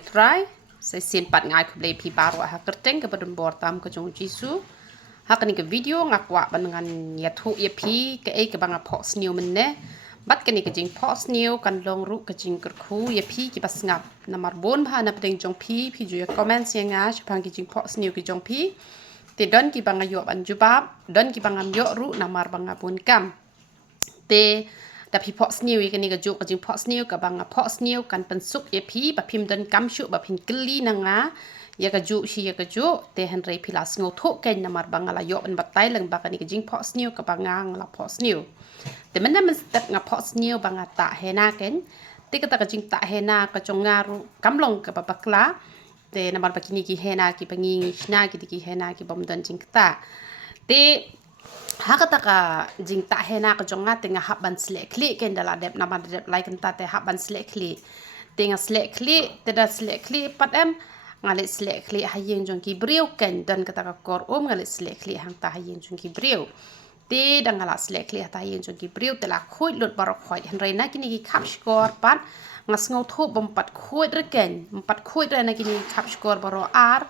try saya sin pat ngai ku play pi baru ha kerteng ke badun bor tam ke jong jisu ha kani ke video ngakwa banangan ya thu ya pi ke ke banga phohsniew menne bat kani ke jing phohsniew kan long ru ke jing kerku ya pi ki bas ngap namar bon bha na pedeng jong pi ju ya comment sia nga chapang ki jing phohsniew ki jong pi te don ki banga yo ban jubab don ki banga yo ru namar banga bon kam te tapi phohsniew kani ke juk ke jing phohsniew ka banga phohsniew kan pensuk ya pi ba phim don kam shu ba phin kli nanga ya ka juk si ya ka juk te han rei pilas ngo tho ken namar banga la yo ban batai lang ba kani ke jing phohsniew ka banga la phohsniew te men man step nga phohsniew banga ta hena ken te ka ta ka jing ta hena ka chongaru kamlong ka babakla te namar ba kini ki hena ki pangi na ki hena ki bom don jing ta te hakata ka jing ta hena ka jonga te nga haban saitkhlieh ken dala dep na ban dep like ta te haban saitkhlieh te nga saitkhlieh te da saitkhlieh pat em ngale saitkhlieh hayeng jong ki briu ken don kata ka kor ngale saitkhlieh hang ta hayeng jong ki briu te dang ngala saitkhlieh ta hayeng jong ki briu te la khoi lut barok khoi han reina kini ki khap skor pat ngas ngau thu bom pat khoi re ken pat khoi re na kini khap skor baro ar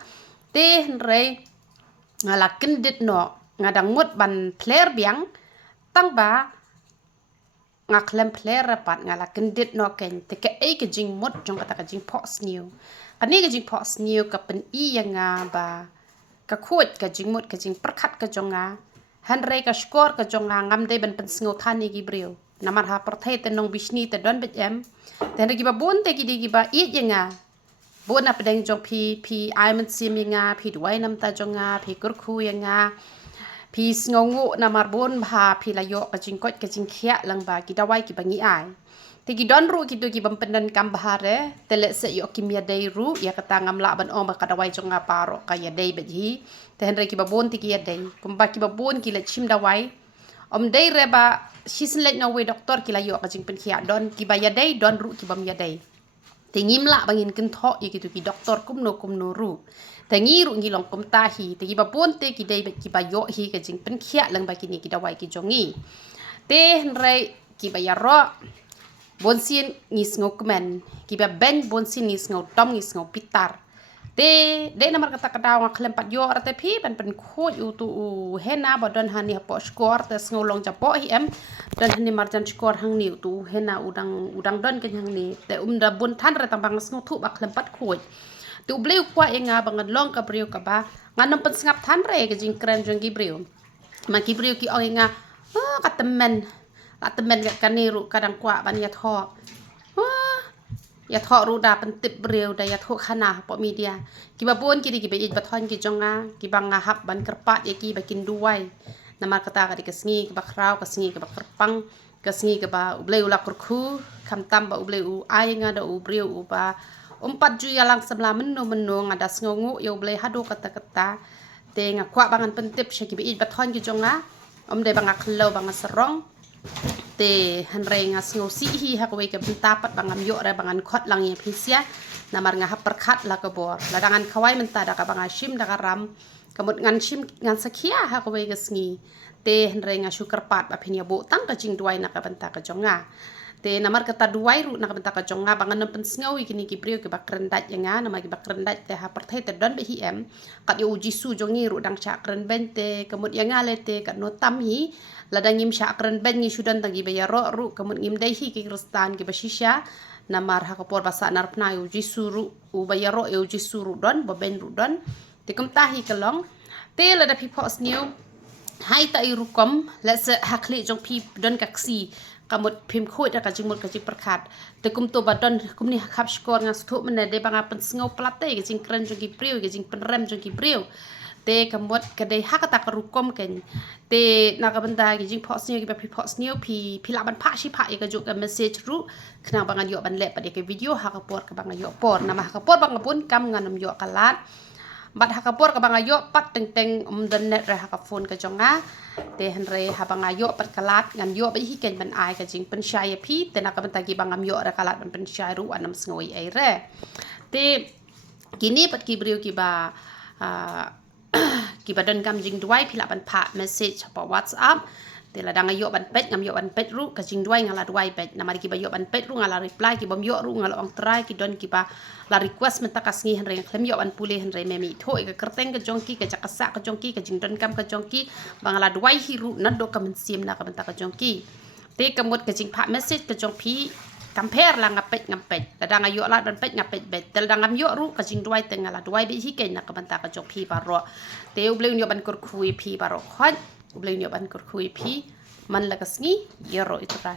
te han rei ngala kendit no ngadang mut ban player biang tang ba ngaklem player rapat ngala kendit no ken te ke ke jing mut jong kata ka jing phohsniew kani ke jing phohsniew ka pen I yanga ba ka khut ka jing mut ka jing perkhat ka jonga han rei ka skor ka jonga ngam dei ban pen sngo thani gi briu namar ha perthai te nong bisni te don bet em te gi ba bon te gi ba I yanga bon na pedeng jong pi ai man sim yanga pi dawai nam ta jonga pi kurku yanga pi sngongu namar bon bha pi la yo ka jing kot ka jing khia lang ba ki dawai ki bangi ai te gi don ru ki tu ki bam pendan kam bahare te le se yo ki mia dei ru ya ka tangam la ban om ka dawai jonga paro ka ya dei be hi te hen re ki ba bon ti ki ya dei kum ba ki ba bon ki le chim dawai om dei re ba she's let no way doktor ki la yo ka jing pen khia don ki ba ya dei don ru ki bam ya dei te ngim la bangin ken tho ye ki tu ki doktor kum no ru te ngi ru ngi long kum ta hi te ki ba pon te ki dei bet ki ba yo hi ka jing pen khia lang ba ki ni ki dawai ki jongi te rei ki ba ya ro bon sin ngis ngok men ki ba ben bon sin ngis ngok tom ngis ngok pitar te de namar kata kadaw nga klem pat yo rate phi ban pen khoj u tu hena ba don hani po skor te sngo long ja po hi em don hani marjan skor hang ni tu hena udang don ken hang ni te da bun than ra tambang sngo thu ba klem pat khoj tu bleu kwa enga bangan long ka briu ka ba nganam pen ngap than re ke jing kren jong gi briu ma ki briu ki enga ka temen ka kaniru kadang kwa ban ya tho ya tho ru da pen tip briu da ya tho khana po media ki ba bon ki di ki be ba thon ki jonga ki banga hap ban kerpat ye ki ba kin duwai namar kata ka di ka sngi ka ba khrau ka sngi ka ba kerpang ka sngi ka ba ubleu la kurku kham tam ba ubleu ai nga da ubriu ba umpat ju ya lang semla menu ngada sngongu yo blei haduh kata te nga kwa bangan pentip syaki bi ba thon ki jonga de banga khlo banga serong te han rei nga sngo si hi ha ko ke bynta pat bangam yo re bangan khot lang ye phisia namar nga hap perkhat la ka bor la dangan khawai menta da ka banga shim da ka ram kamut ngan shim ngan sakhia ha ko ke sngi te han rei nga syukur pat ba phinia bo tang ka jing duai na ka benta ka jonga te namar kata duai ru nak benta ka jonga bangan pen sngaw kini ki priu ke bakrendat yanga nama ki bakrendat te ha perthai te don be hi em kat yo uji su jongi ru dang cha kren bente kemut yanga le te kat no tam hi ladang ngim cha kren ben ni sudan tangi be ya ru kemut ngim dai hi ki kristan ki bashisha namar ha kapor basa narpna yo uji su ru u ba ya ro yo uji su ru don ba ben ru don te kum ta hi kalong te lada pi phohsniew hai ta i rukom la se hakli jong pi don kaksi kamut phim khoi da ka jingmut ka jing perkhat te kum to badon kum ni khap skor nga sthu men de banga pen sngo plate ke jing kren jong ki priu ke jing pen rem jong ki priu te kamut ka dei hakata ka rukom ken te na ka benda ke jing phohsniew ki ba phohsniew pi la ban pha shi pha ye ka juk ka message ru khna banga yo ban le pa de ke video ha ka por ka banga yo por na ma ha ka por banga pun kam nganam yo kalat bat hakapor ka banga yo pat teng den net ra hakafon ka jonga te han re ha banga yo pat kalat ngan yo ba hi ken ban ai ka jing pen shai phi te na ka ban ta gi bangam yo ra kalat ban pen shai ru anam snoi ai re te kini pat ki briu ki ba ki ba don kam jing duai phi la ban pha message pa whatsapp Te la danga yo ban pet ngam yo ban pet ru ka jing dawai ngala dawai pet na mari ki ba yo ban pet ru ngala reply ki bom yo ru ngala ong try ki don ki ba la request menta kasngi hen reng klem yo ban pule hen re memi thoi ka kerteng ka jongki ka jakasa ka jongki ka jing don kam ka jongki bangala dawai hi ru na do ka men sim na ka menta ka jongki te kamut ka jing pha message ka jong pi compare la ngapet la danga yo la don pet ngapet bet tel danga yo ru ka jing dawai te ngala dawai bi hi ke na ka menta ka jong pi baro te u bleu yo ban kur khui pi baro khot bleu yo ban kur khui pi man la kasngi yero itrai